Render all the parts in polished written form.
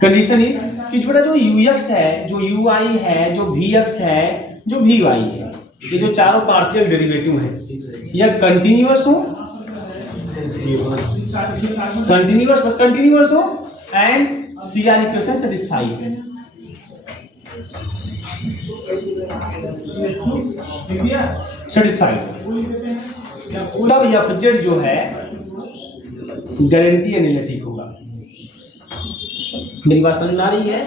Condition is कि जो ux है, जो ui है, जो vx है, जो vy है, ये जो चारों पार्शियल डेरिवेटिव है, यह कंटिन्यूअस हो, कंटिन्यूअस बस कंटिन्यूअस हो एंड CR इक्वेशन सेटिस्फाई है। सेटिस्फाइड तब FZ जो है गारंटी एनालिटिक होगा। मेरी बात समझ में आ रही है?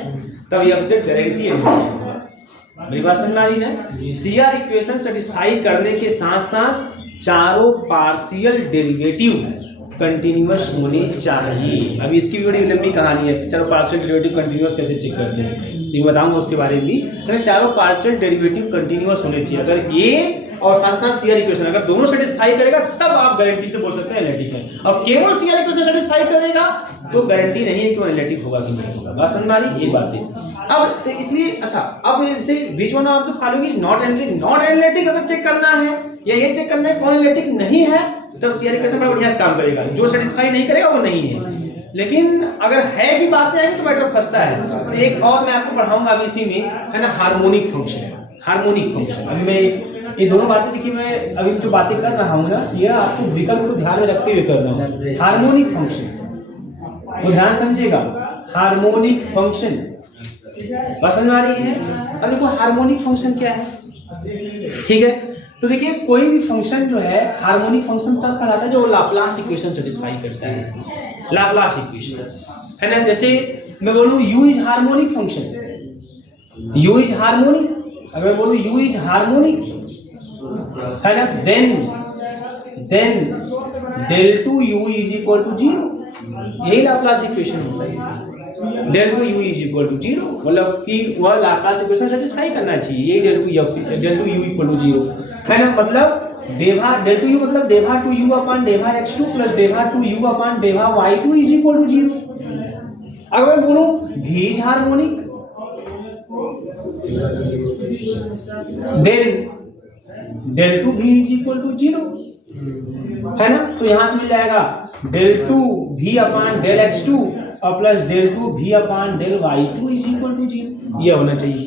तब FZ गारंटी एनालिटिक होगा। मेरी बात समझ में आ रही है? CR इक्वेशन सेटिस्फाई करने के साथ साथ चारों पार्शियल डेरिवेटिव कंटिन्यूअस होने चाहिए। अभी इसकी भी बड़ी लंबी कहानी है, चारों पार्शियल डेरिवेटिव कंटिन्यूअस कैसे चेक करते हैं ये बताऊंगा उसके बारे में भी। तो चारों पार्शियल डेरिवेटिव कंटिन्यूअस होने चाहिए। अगर ये और साथ साथ CR इक्वेशन अगर दोनों सेटिस्फाई करेगा तब आप गारंटी से बोल सकते हैं एनालिटिक है, और केवल CR इक्वेशन सेटिस्फाई करेगा तो गारंटी नहीं है कि वो एनालिटिक होगा कि नहीं होगा। बात समझ में आ रही? ये बात है। अब तो इसलिए अच्छा, अब इसे which one of the following is not analytic. Not analytic अगर चेक करना है या ये चेक करना है कौन एनालिटिक नहीं है, तब CR इक्वेशन बड़ा बढ़िया से काम करेगा। जो सेटिस्फाई नहीं करेगा वो नहीं है। लेकिन अगर है की बातें आएंगी तो मैटर फंसता है। तो एक और मैं आपको पढ़ाऊंगा अभी इसी में, है ना, हार्मोनिक फंक्शन। हार्मोनिक फंक्शन अभी मैं ये दोनों बातें देखिए, मैं अभी जो बातें कर रहा हूँ ना, ये आपको विकल्प को ध्यान में रखते हुए कर रहा हूँ। हार्मोनिक फंक्शन वो ध्यान समझिएगा, हार्मोनिक फंक्शन समझ में आ रही है? अब देखो हार्मोनिक फंक्शन क्या है, ठीक है। तो देखिए कोई भी फंक्शन जो है हार्मोनिक फंक्शन तब कहलाता है जो लाप्लास इक्वेशन सेटिस्फाई करता है। लाप्लास इक्वेशन है ना, जैसे मैं बोलूं u is harmonic function, u is harmonic, अगर मैं बोलूं u इज हार्मोनिक है ना, then del two u is equal to 0, यही लाप्लास इक्वेशन होता है। del two u is equal to 0 मतलब कि वह लाप्लास इक्वेशन सेटिस्फाई करना चाहिए, यही del two u equal to 0 है ना। मतलब del टू u मतलब डेवा टू u अपॉन डेवा x2 प्लस डेवा टू u अपॉन डेवा y2 इज इक्वल टू 0। अगर मैं बोलूं v is harmonic then del two v is equal to 0 है ना। तो यहां से मिल जाएगा del two v upon del x2 और plus del two v upon del y2 is equal to 0। ये होना चाहिए।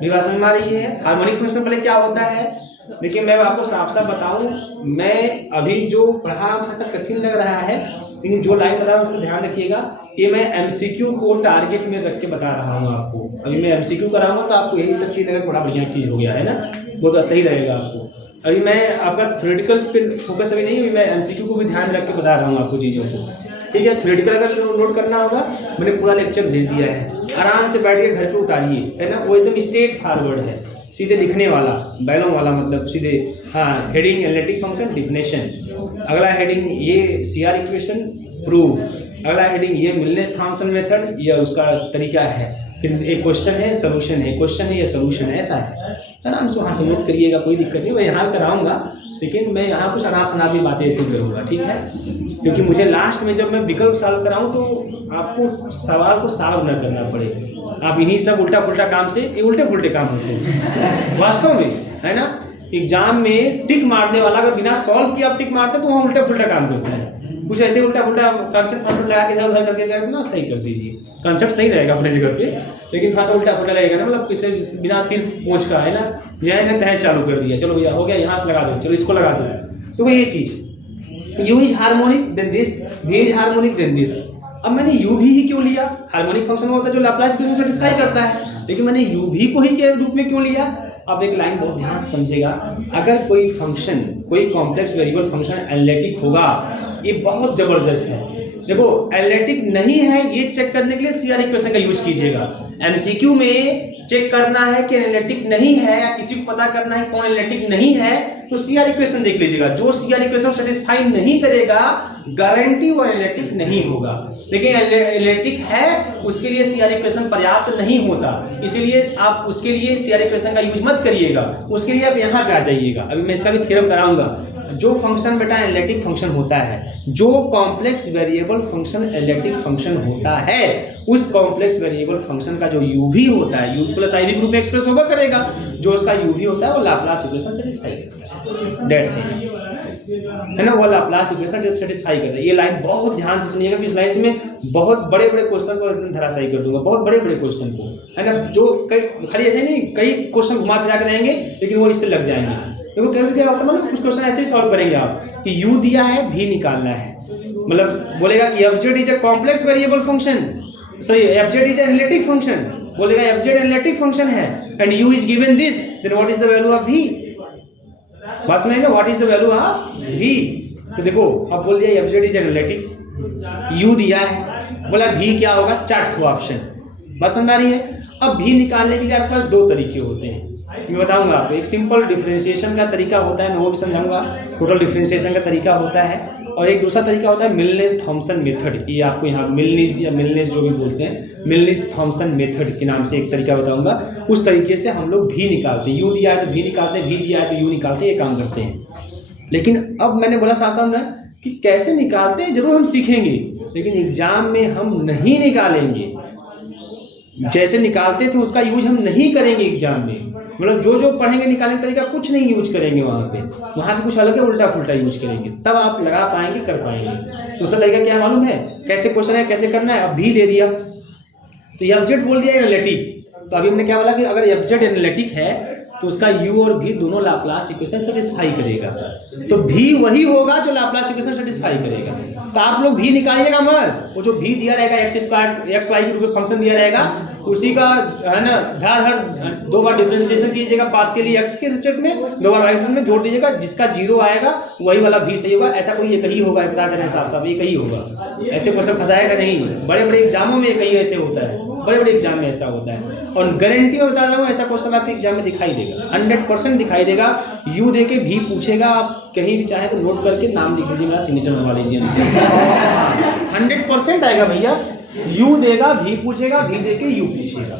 मेरी बात समझ में आ रही है? हार्मोनिक फंक्शन पहले क्या होता है देखिए, मैं आपको साफ साफ बताऊं, मैं अभी जो पढ़ा थोड़ा कठिन लग रहा है, लेकिन जो लाइन बता रहा हूं उसको ध्यान रखिएगा। ये मैं MCQ को टारगेट में रख के बता रहा हूं आपको। अभी मैं MCQ कराऊंगा तो आपको यही सब चीज अगर बड़ा बढ़िया चीज हो गया है ना, वो तो सही रहेगा आपको। अभी मैं आपका थ्योरेटिकल पे फोकस अभी नहीं, अभी मैं MCQ को भी ध्यान में रख के बता रहा हूँ आपको चीजों को, ठीक है। थ्योरेटिकल अगर नोट करना होगा, मैंने पूरा लेक्चर भेज दिया है, आराम से बैठ के घर पे उतारिए, है ना। वो एकदम स्ट्रेट फॉरवर्ड है, सीधे लिखने वाला, बैलों वाला, मतलब सीधे। हाँ, हेडिंग एनालिटिक फंक्शन डिफिनेशन, अगला हेडिंग ये CR इक्वेशन प्रूव, अगला हेडिंग ये मिलनेस थॉम्सन मेथड, ये उसका तरीका है, फिर एक क्वेश्चन है सॉल्यूशन है, क्वेश्चन है या सॉल्यूशन है, ऐसा है। आराम से वहाँ से नोट करिएगा, कोई दिक्कत नहीं। मैं यहाँ कराऊंगा, लेकिन मैं यहाँ कुछ आराम से भी बातें ऐसे करूँगा, ठीक है। क्योंकि मुझे लास्ट में जब मैं विकल्प सॉल्व कराऊँ तो आपको सवाल को सॉल्व न करना पड़े। आप इन्हीं सब उल्टा पुल्टा काम से, ये उल्टे पुल्टे काम होते हैं वास्तव में, है ना। एग्जाम में टिक मारने वाला अगर बिना सॉल्व किया आप टिक मारते तो वहाँ उल्टा पुल्टा काम करता है। कुछ ऐसे उल्टा पुल्टा कंसेप्ट लगा के इधर उधर करके ना सही कर दीजिए। कंसेप्ट सही रहेगा अपने जगह पे, लेकिन थोड़ा सा उल्टा पुल्टा लगेगा ना, मतलब किसी बिना सिर पोंछ का, है ना, यह तय चालू कर दिया, चलो भैया हो गया, यहाँ से लगा दो, चलो इसको लगा दो। तो ये चीज u is harmonic then this, v is harmonic then this. अब मैंने u भी ही क्यों लिया? हार्मोनिक फंक्शन होता है जो लाप्लास इक्वेशन सेटिस्फाई करता है, लेकिन मैंने u भी को ही के रूप में क्यों लिया? अब एक लाइन बहुत ध्यान से समझेगा, अगर कोई फंक्शन, कोई कॉम्प्लेक्स वेरिएबल फंक्शन एनालिटिक होगा, ये बहुत जबरदस्त है। देखो एनालिटिक नहीं है ये चेक करने के लिए CR इक्वेशन का यूज कीजिएगा। MCQ में चेक करना है कि एनालिटिक नहीं है या किसी को पता करना है कौन एनालिटिक नहीं है, तो CR इक्वेशन देख लीजिएगा। जो CR इक्वेशन सेटिस्फाई नहीं करेगा गारंटी वो एनालिटिक नहीं होगा। लेकिन एनालिटिक है उसके लिए CR इक्वेशन पर्याप्त नहीं होता, इसीलिए आप उसके लिए CR इक्वेशन का यूज मत करिएगा, उसके लिए आप यहाँ पे आ जाइएगा। अभी मैं इसका भी थ्योरम कराऊंगा। जो फंक्शन बेटा एनालिटिक फंक्शन होता है, जो complex variable function analytic function होता है, उस कॉम्प्लेक्स वेरिएबल फंक्शन का जो u भी होता है, u प्लस i भी ग्रुप में एक्सप्रेस होगा करेगा, जो उसका u भी होता है वो लाप्लास इक्वेशन सेटिस्फाई करता है। That's it. है ना, वो लाप्लास इक्वेशन जो सेटिस्फाई करता है। ये लाइन बहुत ध्यान से सुनिएगा, इस लाइन में बहुत बड़े बड़े क्वेश्चन को एकदम धराशायी कर दूंगा, बहुत बड़े बड़े क्वेश्चन को, है ना, जो कई खाली ऐसे नहीं कई क्वेश्चन घुमा फिरा के रहेंगे लेकिन वो इससे लग जाएंगे। देखो कभी क्या होता है मतलब कुछ क्वेश्चन ऐसे ही सॉल्व करेंगे आप कि u दिया है v निकालना है, मतलब बोलेगा कि fz is a complex variable function, sorry fz is a analytic function, बोलेगा fz एनालिटिक फंक्शन है and u is given this, then what is the value of v, बस नहीं ना, what is the value of v। तो देखो अब बोल दिया fz इज एनालिटिक, u दिया है, बोला v क्या होगा, 4 ऑप्शन, बस समझ आ रही है। अब v निकालने के लिए आपके पास 2 तरीके होते हैं, मैं बताऊंगा आपको। एक सिंपल डिफरेंशिएशन का तरीका होता है, मैं वो भी समझाऊंगा, टोटल डिफरेंशिएशन का तरीका होता है, और एक दूसरा तरीका होता है मिलनेस थॉमसन मेथड। ये आपको यहाँ मिलनेस या मिलनेस जो भी बोलते हैं, मिलनेस थॉमसन मेथड के नाम से एक तरीका बताऊंगा। उस तरीके से हम लोग भी निकालते हैं, u दिया है तो v निकालते हैं, v दिया है तो u निकालते हैं, ये काम करते हैं। लेकिन अब मैंने बोला साफ साफ ना कि कैसे निकालते हैं जरूर हम सीखेंगे, लेकिन एग्जाम में हम नहीं निकालेंगे, जैसे निकालते थे उसका यूज हम नहीं करेंगे एग्जाम में, मतलब जो पढ़ेंगे निकालने का तरीका कुछ नहीं यूज करेंगे वहाँ पे कुछ अलग है, उल्टा पुल्टा यूज करेंगे, तब आप लगा पाएंगे, कर पाएंगे। तो उसका तरीका क्या मालूम है, कैसे क्वेश्चन है, कैसे करना है। अब भी दे दिया तो एफजेड बोल दिया एनालिटिक, तो अभी हमने क्या बोला कि अगर एफजेड एनालिटिक है तो उसका u और v दोनों लाप्लास इक्वेशन सेटिस्फाई करेगा, तो v वही होगा जो लाप्लास इक्वेशन सेटिस्फाई करेगा। तो आप लोग v निकालिएगा मत, वो जो v दिया रहेगा x स्क्वायर x y के रूप में फंक्शन दिया रहेगा, उसी का है ना धर 2 बार डिफरेंशिएशन कीजिएगा, पार्शियली x के रिस्पेक्ट में 2 बार y में जोड़ दीजिएगा, जिसका 0 आएगा वही वाला v सही होगा। ऐसा कोई एक ही होगा, बता दे रहे हैं साफ साफ, एक ही होगा, ऐसे क्वेश्चन फंसाएगा नहीं। बड़े बड़े एग्जामों में एक ही ऐसे होता है, बड़े बड़े एग्जाम में ऐसा होता है, और गारंटी में बता रहा हूँ ऐसा क्वेश्चन आपके एग्जाम में दिखाई देगा, 100% दिखाई देगा। यू दे के भी पूछेगा, आप कहीं भी चाहे तो नोट करके नाम लिख लीजिए, मेरा सिग्नेचर बनवा लीजिए, 100% आएगा भैया। यू देगा, भी पूछेगा, भी दे के यू पूछेगा,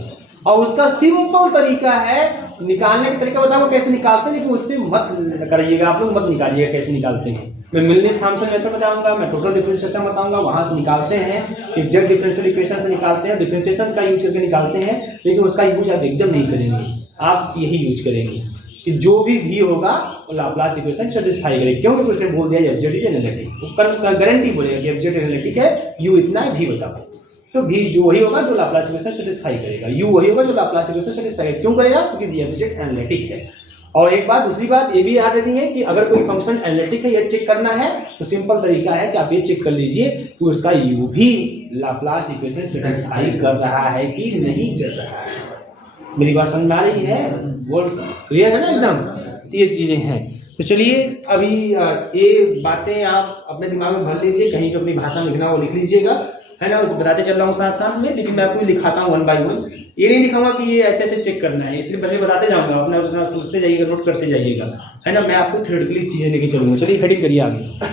और उसका सिंपल तरीका है निकालने का तरीका बताऊंगा कैसे निकालते हैं, लेकिन उससे मत करिएगा, आप लोग मत निकालिएगा कैसे निकालते हैं। मैं मिलनेस थॉमसन मेथड बताऊंगा, मैं टोटल डिफरेंशिएशन बताऊंगा, वहां से निकालते हैं, एग्जैक्ट डिफरेंशियल इक्वेशन से निकालते हैं, डिफरेंशिएशन का यूज करके निकालते हैं, लेकिन उसका यूज आप एकदम नहीं करेंगे, आप यही यूज करेंगे कि जो भी v होगा वो लाप्लास इक्वेशन सेटिस्फाई करेगा, क्योंकि उसने बोल दिया एफजेड इज एनालिटिक, वो गारंटी बोलेगा कि एफजेड एनालिटिक है, u इतना है, v बताओ, तो v जो वही होगा जो लाप्लास इक्वेशन सेटिस्फाई करेगा, u वही होगा जो लाप्लास इक्वेशन सेटिस्फाई करेगा। क्यों करेगा, क्योंकि एफजेड एनालिटिक है। और एक बात, दूसरी बात ये भी याद रखेंगे कि अगर कोई फंक्शन एनालिटिक है, ये चेक करना है तो सिंपल तरीका है कि आप ये चेक कर लीजिए कि उसका u भी लाप्लास इक्वेशन सेटिस्फाई कर रहा है कि नहीं कर रहा है। मेरी बात समझ में आ रही है, बोल क्लियर है ना एकदम, तो ये चीजें हैं। तो चलिए अभी ये बातें आप अपने दिमाग में भर लीजिए, कहीं पे अपनी भाषा में लिखना वो लिख लीजिएगा, है ना, बताते चल रहा हूँ साथ साथ में, लेकिन मैं आपको लिखाता हूँ 1 बाय 1, ये नहीं दिखाऊंगा कि ये ऐसे ऐसे चेक करना है, इसलिए पहले बताते जाऊंगा, अपना समझते जाइएगा, नोट करते जाइएगा, है ना। मैं आपको थ्योरेटिकली चीजें लेके चलूंगा। चलिए हेडिंग करिए आगे,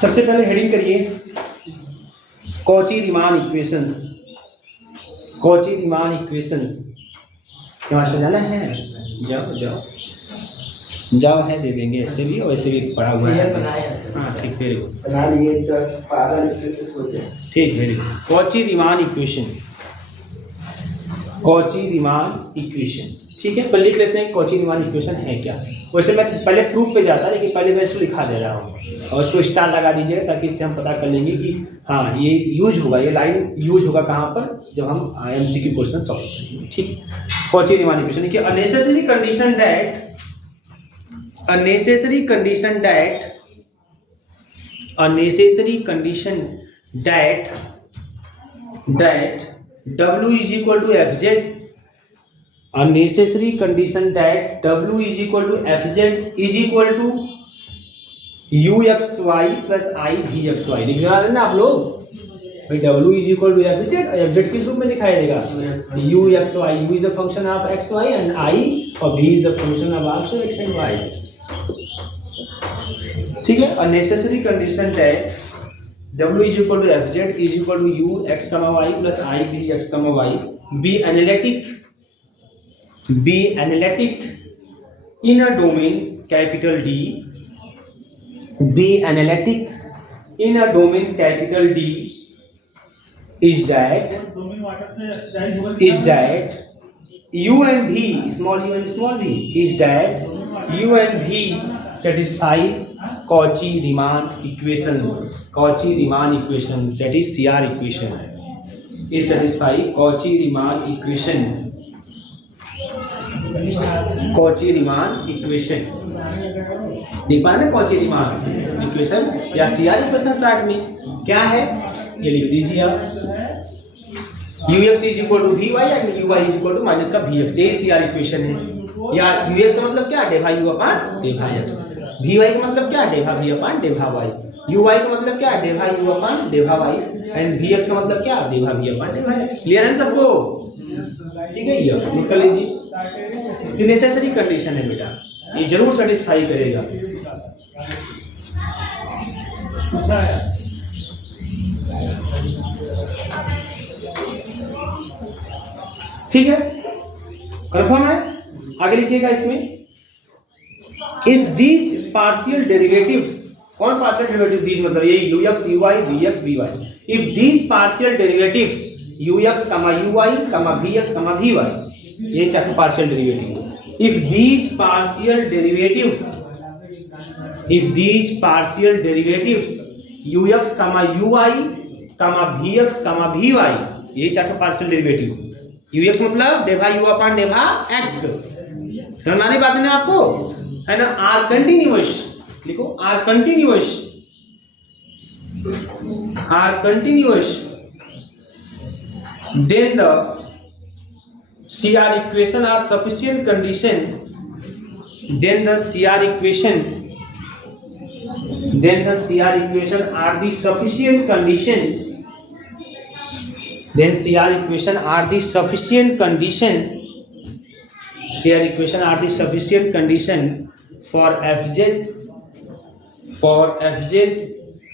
सबसे पहले हेडिंग करिए कॉची-रीमान इक्वेशंस। कॉची-रीमान इक्वेशंस यहाँ से जाना है, जाओ जाओ है, दे देंगे ऐसे भी और ऐसे भी पढ़ा हुआ है। हाँ ठीक, वेरी गुड, ठीक, very good. Cauchy-Riemann equation, Cauchy-Riemann equation, ठीक है। पर लिख लेते हैं कॉची-रीमान इक्वेशन है क्या। वैसे मैं पहले प्रूफ पे जाता, लेकिन पहले मैं इसको लिखा दे रहा हूँ, और उसको स्टार लगा दीजिएगा ताकि इससे हम पता कर लेंगे कि हाँ ये यूज होगा, ये लाइन यूज होगा कहाँ पर, जब हम एमसीक्यू क्वेश्चन सॉल्व करेंगे, ठीक। कॉची-रीमान इक्वेशन देखिए, unnecessary condition that W is equal to fz, unnecessary condition that W is equal to fz is equal to uxy plus I vxy। लिख रहा है ना आप लोग भाई, W is equal to fz किस रूप में दिखाई देगा, uxy, u is the function of xy and I और v is the function of also x and y, ठीक है। unnecessary condition that W is equal to fz is equal to u x comma y plus I v x comma y be analytic in a domain capital D, be analytic in a domain capital D is that u and v, small u and small v, is that u and v satisfy Cauchy-Riemann equations, that is CR equations, is satisfy Cauchy-Riemann equation देख पा रहे ना Cauchy-Riemann equation या CR equation short में क्या है, ये लिख दीजिए आप, ux is equal to v y and u y is equal to minus का वी एक्स, यही CR इक्वेशन है। या ux का मतलब क्या, डेभा u अपान डेभा x, वी वाई का मतलब क्या, डेभा v अपान डेभा y, यू वाई का मतलब क्या, डेभा u अपान डेभा y, एंड वी एक्स का मतलब क्या, डेभा v अपान डेभा x। क्लियर है सबको? ठीक है, ये नोट कर लीजिए, ये नेसेसरी कंडीशन है बेटा, ये जरूर सेटिस्फाई करेगा। ठीक है, कंफर्म है? आगे लिखिएगा इसमें, इफ दीज पार्शियल डेरिवेटिव्स, कौन पार्शियल डेरिवेटिव, दीज मतलब ये ux uy vx vy, if these partial derivatives ux, uy, vx, vy, ये चार partial derivative, if these partial derivatives ux, uy, vx, vy, ये चार पार्शियल डेरिवेटिव, ux मतलब डेभा u upon डेभा x, समझ आने बात है आपको, है ना? आर कंटिन्यूअस, लिखो are continuous, then the CR equation are sufficient condition, then the CR equation are the sufficient condition, then CR equation are the sufficient condition, CR equation are the sufficient condition for fz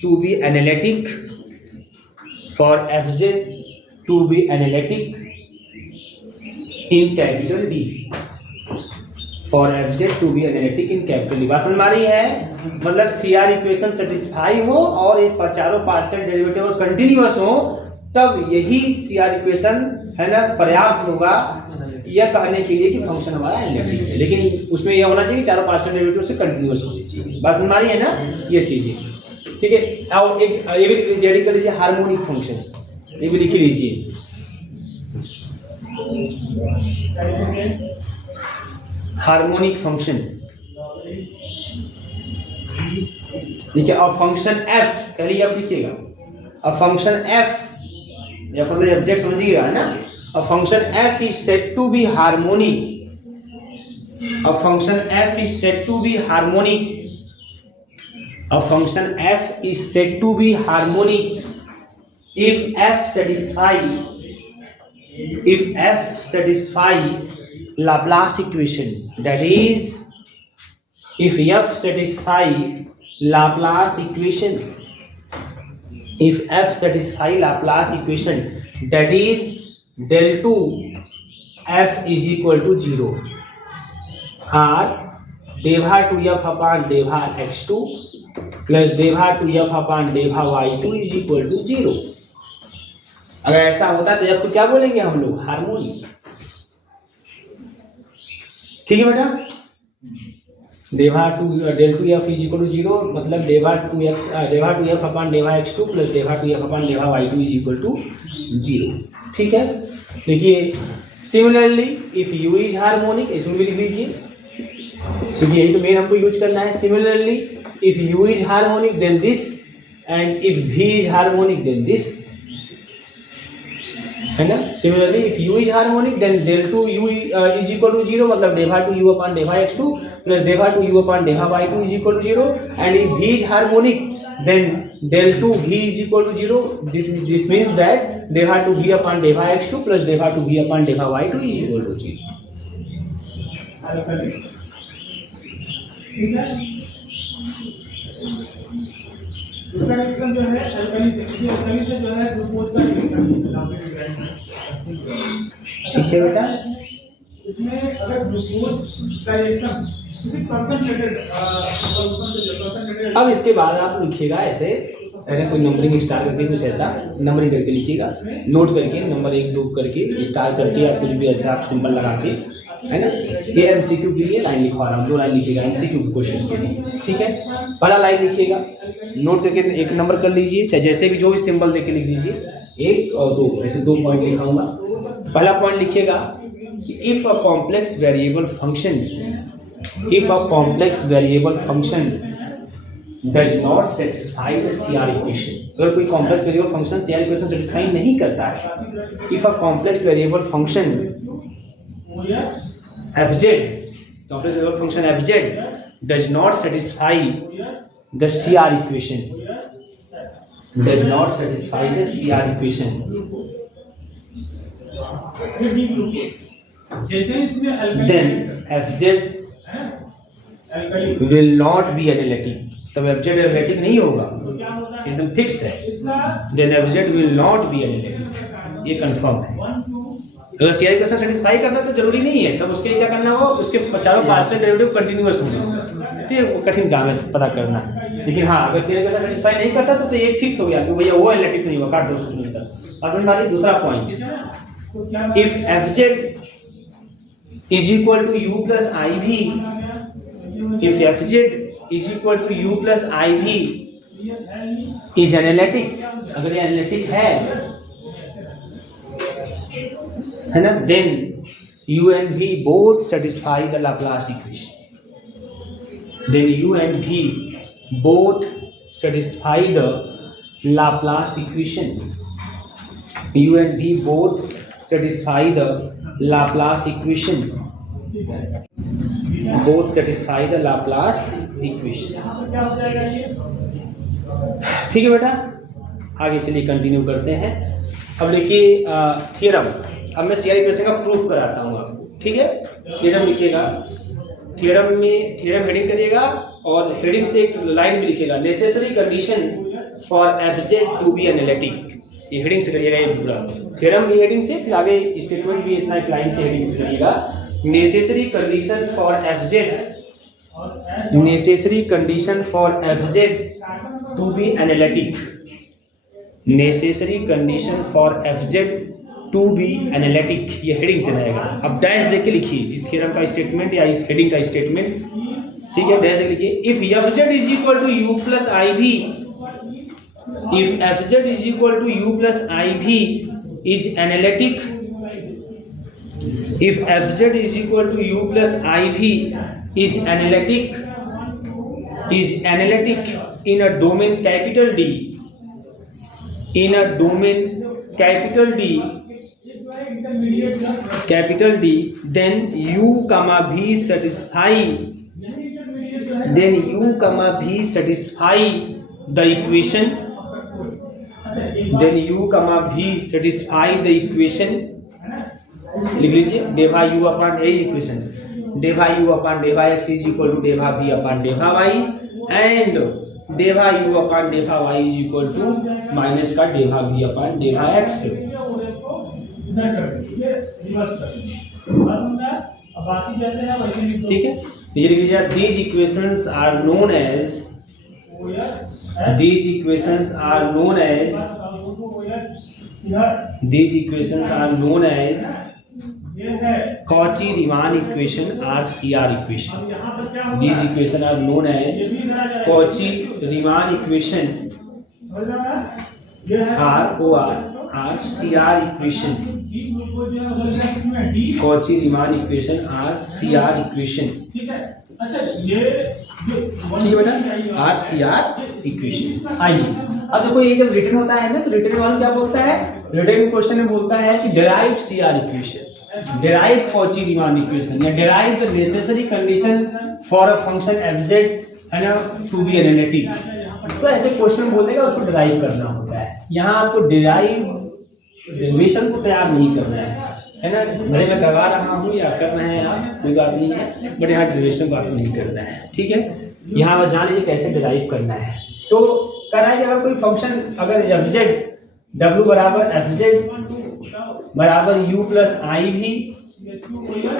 to be analytic, for fz to be analytic in capital D, for fz to be analytic in capital D। बात समझ में आ रही है? मतलब CR equation satisfy हो और ये चारों पार्शियल डेरिवेटिव और कंटिन्यूअस हो, तब यही CR इक्वेशन है ना पर्याप्त होगा यह कहने के लिए कि फंक्शन हमारा एनालिटिक है। लेकिन उसमें यह होना चाहिए चारों पार्शियल डेरिवेटिव से कंटिन्यूअस होनी चाहिए। बात समझ में आ रही है ना? ये चीजें ठीक है। अब एक ये भी लिख लीजिए हार्मोनिक फंक्शन, ये भी लिख लीजिए। हार्मोनिक फंक्शन देखिए, अब फंक्शन f, पहले आप लिखिएगा, अब फंक्शन f या मतलब एब्जेक्ट समझिएगा है ना। अब function f is said to be harmonic, अब function f is said to be harmonic, अब function f is said to be harmonic if f satisfy Laplace equation, that is if f satisfy Laplace equation, if f satisfy Laplace equation, that is del 2 f is equal to 0 or Debha 2f upon डेभा x2 plus डेभा 2f upon डेभा y2 is equal to 0। अगर ऐसा होता है तो f को क्या बोलेंगे हम लोग? हार्मोनिक। ठीक है बेटा, डेभा 2f is equal to 0 मतलब डेभा 2f upon डेभा x2 plus डेभा 2f upon डेभा y2 is equal to 0। ठीक है, देखिए similarly if u is harmonic, इसमें भी लिख लीजिए क्योंकि यही तो मेन हमको यूज करना है। Similarly if u is harmonic then this, and if v is harmonic then this, है ना। Similarly if u is harmonic then del 2 u is equal to 0 मतलब डेभा 2u upon डेभा x2 प्लस डेभा 2u upon डेभा y2 is equal to 0, and if v is harmonic then del 2 v is equal to 0। this means that Debha 2v upon डेभा x2 plus डेभा 2v upon डेभा y2 is equal to 0। ठीक है, ठीक है बेटा। इसमें अगर ग्लूकोज का रिएक्शन अब इसके बाद आप लिखिएगा ऐसे, अगर कोई नंबरिंग स्टार करके कुछ ऐसा नंबरिंग करके लिखिएगा, नोट करके नंबर 1 2 करके स्टार करके या कुछ भी ऐसा आप सिंबल लगा के है ना। ये एमसीक्यू के लिए लाइन लिखवा रहा हूँ, 2 लाइन लिखिएगा एमसीक्यू क्वेश्चन के लिए, ठीक है। पहला लाइन लिखिएगा, नोट करके 1 नंबर कर लीजिए, चाहे जैसे भी जो भी सिंबल देके लिख दीजिए, 1 और 2, ऐसे 2 पॉइंट लिखाऊंगा। पहला पॉइंट लिखिएगा कि if a complex variable function does not satisfy the CR equation, अगर कोई complex variable function CR equation satisfy नहीं करता है, if a complex variable function fz, complex variable function fz does not satisfy the CR equation, then fz will not be analytic, तब fz analytic नहीं होगा, एकदम fix है। then fz will not be analytic, ये confirm है। अगर CR equation satisfy करता है तो जरूरी नहीं है, तब उसके लिए क्या करना होगा, उसके चारों पार्शियल डेरिवेटिव कंटिन्यूअस होंगे, तो ये कठिन काम है पता करना। लेकिन हाँ, अगर CR इक्वेशन सेटिस्फाई नहीं करता तो ये फिक्स हो गया कि भैया वो एनालिटिक नहीं होगा, काट दो उसको अंदर। पसंद वाली दूसरा point, if fz is equal to u plus iv, if fz is equal to u plus iv is analytic, अगर ये एनालिटिक है ना, then u and v both satisfy the Laplace equation, then u and v both satisfy the Laplace equation, u and v both satisfy the Laplace equation, both satisfy the Laplace equation। ठीक है बेटा, आगे चलिए continue करते हैं। अब देखिए theorem, अब मैं CR इक्वेशन का प्रूफ कराता हूँ आपको, ठीक है। थ्योरम लिखिएगा, थ्योरम में थ्योरम हेडिंग करिएगा और हेडिंग से एक लाइन भी लिखिएगा, necessary condition for fz to be analytic, ये हेडिंग से करिएगा, ये पूरा थ्योरम की हेडिंग से, फिर आगे स्टेटमेंट भी इतना एक लाइन से हेडिंग से करिएगा। Necessary condition for fz, necessary condition for fz to be analytic, necessary condition for fz to be analytic, ये हेडिंग से रहेगा। अब डैश देख के लिखिए इस थ्योरम का स्टेटमेंट या इस हेडिंग का स्टेटमेंट, ठीक है। डैश देख लिखिए, if fz is equal to u plus iv, if fz is equal to u plus iv is analytic, if fz is equal to u plus iv is analytic in a domain capital D, in a domain capital D, then u comma v satisfy the equation, then u comma v satisfy the equation, लिख लीजिए del u upon a equation, del u upon del x is equal to del v upon del y, and del u upon del y is equal to minus का del v upon del x। ठीक है, लिख लीजिए these equations are known as Cauchy-Riemann equation or CR equation, these equations are known as Cauchy-Riemann equation or CR equation, Cauchy-Riemann equation or CR equation, ठीक है बेटा, RCR equation. आइए अब देखो, ये जब रिटर्न होता है ना, तो रिटर्न वाला क्या बोलता है, रिटर्न क्वेश्चन में बोलता है कि derive CR equation, derive Cauchy-Riemann equation, या derive the necessary condition for a function fz है ना टू बी एनालिटिक। तो ऐसे क्वेश्चन बोलेगा, उसको डेराइव करना होता है। यहाँ आपको डेरिवेशन को तैयार नहीं करना है ना, भले मैं करवा रहा हूँ या कर रहे हैं आप, कोई बात नहीं है, बट यहाँ डेरिवेशन को आपको नहीं करना है, ठीक है। यहाँ बस जान लीजिए कैसे डेराइव करना है। तो कह रहा है कि अगर कोई फंक्शन, अगर fz w बराबर fz बराबर u plus iv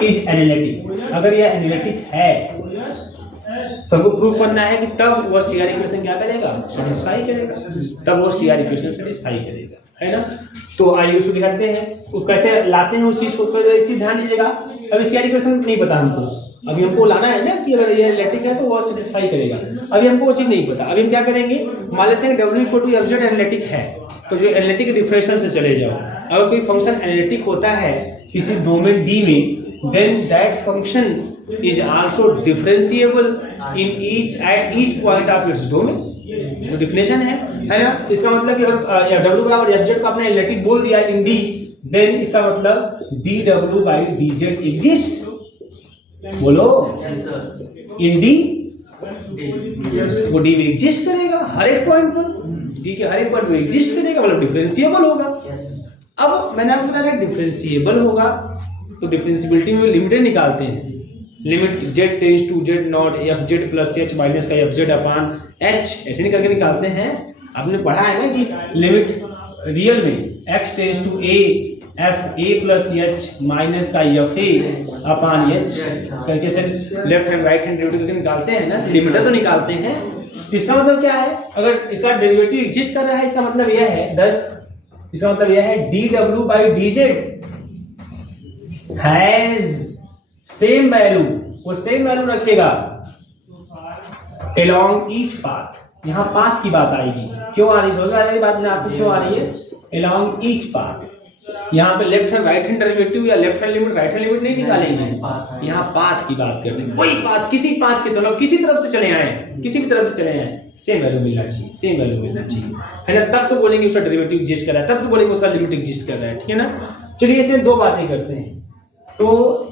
is analytic, अगर यह एनालिटिक है तो हमको प्रूव करना है कि तब वो CR इक्वेशन क्या करेगा, सेटिस्फाई करेगा, तब वो CR इक्वेशन सेटिस्फाई करेगा, है ना। तो आइए उसको दिखाते हैं, वो कैसे लाते हैं उस चीज को। एक चीज ध्यान दीजिएगा, अब इसकी इक्वेशन नहीं पता हमको, अभी हमको लाना है ना कि अगर ये एनालिटिक है तो वो सेटिस्फाई करेगा, अभी हमको वो चीज नहीं पता। अभी हम क्या करेंगे, मान लेते हैं W equal to FZ analytic है, तो जो एनालिटिक डिफरेंशियल से चले जाओ। अगर कोई फंक्शन एनालिटिक होता है किसी डोमेन D में, then that function is also differentiable in each at each point of its domain. तो डिफिनेशन है ना। इसका मतलब कि अगर W बराबर FZ को आपने एनालिटिक बोल दिया इन D, देन इसका मतलब dW by dz एग्जिस्ट। बोलो इन D वो D में एग्जिस्ट करेगा हर एक पॉइंट पर, D के हर एक पॉइंट में एग्जिस्ट करेगा, मतलब डिफरेंशिएबल होगा। अब मैंने आपको बताया डिफरेंशिएबल होगा तो डिफरेंशिएबिलिटी में लिमिटेड निकालते हैं, limit z tends to z naught fz plus h minus का fz अपॉन h, ऐसे नहीं करके निकालते हैं। आपने पढ़ा है ना कि लिमिट रियल में x tends to a f a plus h minus का f a अपॉन h करके से left hand right hand derivative करके निकालते हैं ना, लिमिटर तो निकालते हैं। इसका मतलब क्या है, अगर इसका डेरिवेटिव एग्जिस्ट कर रहा है इसका मतलब यह है 10, इसका मतलब यह है dw by dz has same value, वो सेम वैल्यू रखेगा along each path। यहाँ पाथ की बात आएगी, क्यों आ रही है समझ में आ रही बात में आपको, क्यों आ रही है along each path। यहाँ पे left hand right hand derivative या left hand limit right hand limit नहीं निकालेंगे, यहाँ पाथ की बात करते हैं। कोई पाथ, किसी पाथ की तरफ, किसी तरफ से चले आए, किसी भी तरफ से चले आए, सेम वैल्यू मिलना चाहिए, सेम वैल्यू मिलना चाहिए, है ना। तब तो बोलेंगे उसका डेरिवेटिव एग्जिस्ट कर रहा है, तब तो बोलेंगे उसका लिमिट एग्जिस्ट कर रहा है, ठीक है ना। चलिए इसमें दो बातें करते हैं। तो